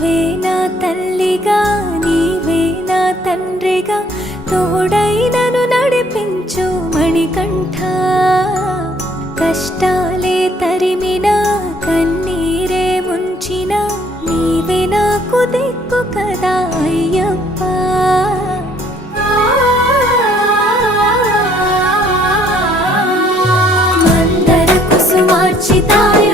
నీవే నా తల్లిగా నీవే నా తండ్రిగా తోడై నన్ను నడిపించు మణికంఠ కష్టాలే తరిమినా కన్నీరే ముంచినా నీవే నాకు దిక్కు కదా అయ్యప్ప మందర కుసుమార్చితాయ